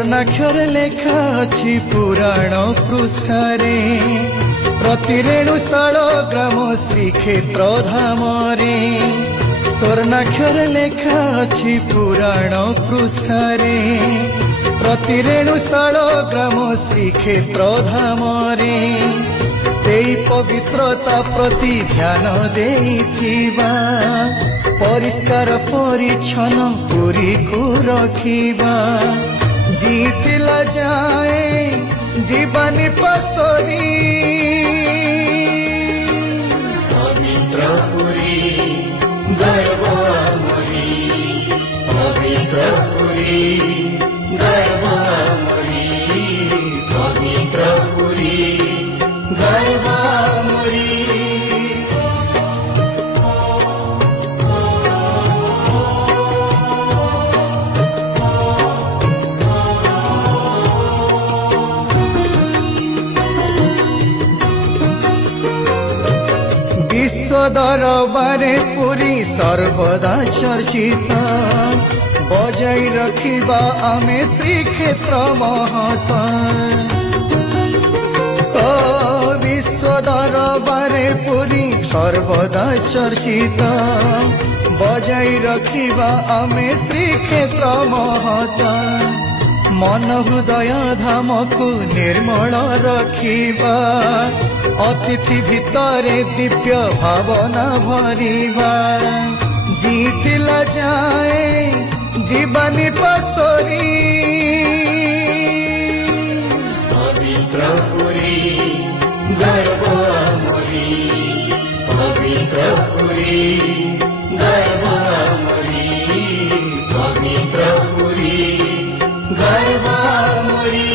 स्वर्णाक्षर लेखा अछि पुराण पृष्ठरे प्रतिरेणु शालग्राम श्रीक्षेत्र धामरे स्वर्णाक्षर लेखा अछि पुराण पृष्ठरे प्रतिरेणु शालग्राम श्रीक्षेत्र धामरे सेई पवित्रता प्रति ध्यान देइथिबा परिष्कार परिच्छन्न पुरी को रखिबा जीतिला जाए जीवानी पसरी पवित्र पुरी गर्व मरी पवित्र पुरी गर्व मरी पवित्र पुरी गर्व मरी विश्व दरबारे पुरी सर्वदा चर्चित बजाई रखिबा आमे श्रीक्षेत्र महत्व विश्व दरबारे पुरी सर्वदा चर्चित बजाई रखिबा आमे श्रीक्षेत्र महत्व मन हृदय धाम को निर्मल रखिबा अतिथि भितरे दिव्य भावना भरिबा जीतिला जाए जीवानी पसरी पवित्र पुरी गर्व मरी पवित्र पुरी गर्व मरी पवित्र पुरी गर्व मरी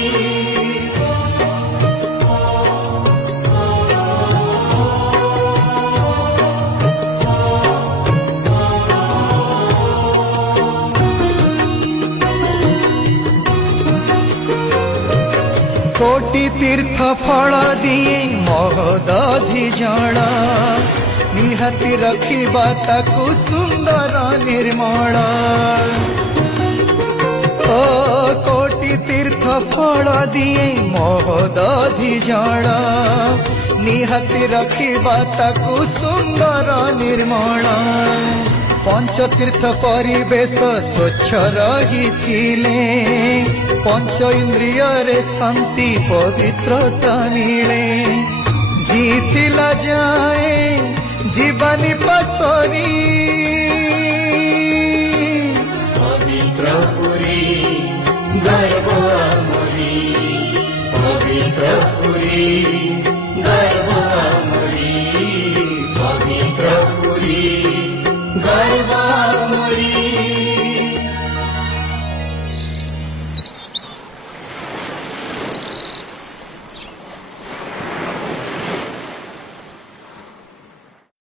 कोटि तीर्थ फल दिए महदधि जल निहाती रखिबा ताकु सुंदर निर्मल कोटि तीर्थ फल दिए महदधि जल निहाती रखिबा ताकु सुंदर निर्मल पंचतीर्थ परिवेश स्वच्छ रहिथिले पंच इंद्रिय रे शांति पवित्रता मिले जीतिला जाए जीवानी पसरी पवित्र पुरी गर्व